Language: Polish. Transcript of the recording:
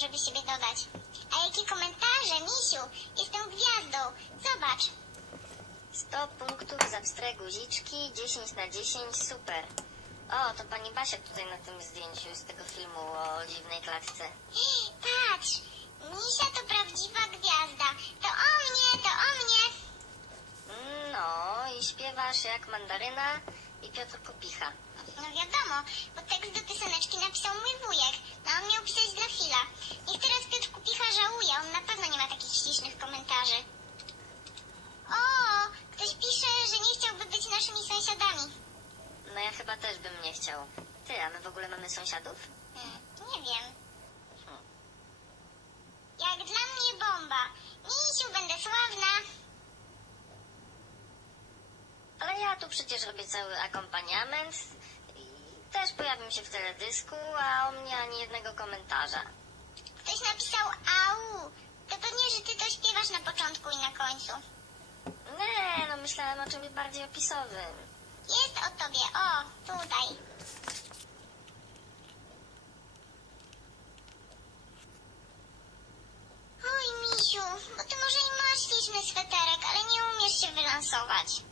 żeby siebie dodać. A jakie komentarze, misiu? Jestem gwiazdą. Zobacz. 100 punktów za pstre guziczki, 10 na 10, super. O, to pani Basia tutaj na tym zdjęciu z tego filmu o dziwnej klatce. Patrz, Misia to prawdziwa gwiazda. To o mnie, to o mnie. No, i śpiewasz jak mandaryna i Piotr Kopicha. No wiadomo, bo tekst No ja chyba też bym nie chciał. Ty, a my w ogóle mamy sąsiadów? Hmm, nie wiem. Jak dla mnie bomba. Misiu, będę sławna. Ale ja tu przecież robię cały akompaniament i też pojawiam się w teledysku, a o mnie ani jednego komentarza. Ktoś napisał au. To pewnie, że ty to śpiewasz na początku i na końcu. Nie, no myślałem o czymś bardziej opisowym. Jest o tobie, o, tutaj. Oj, misiu, bo ty może i masz śliczny sweterek, ale nie umiesz się wylansować.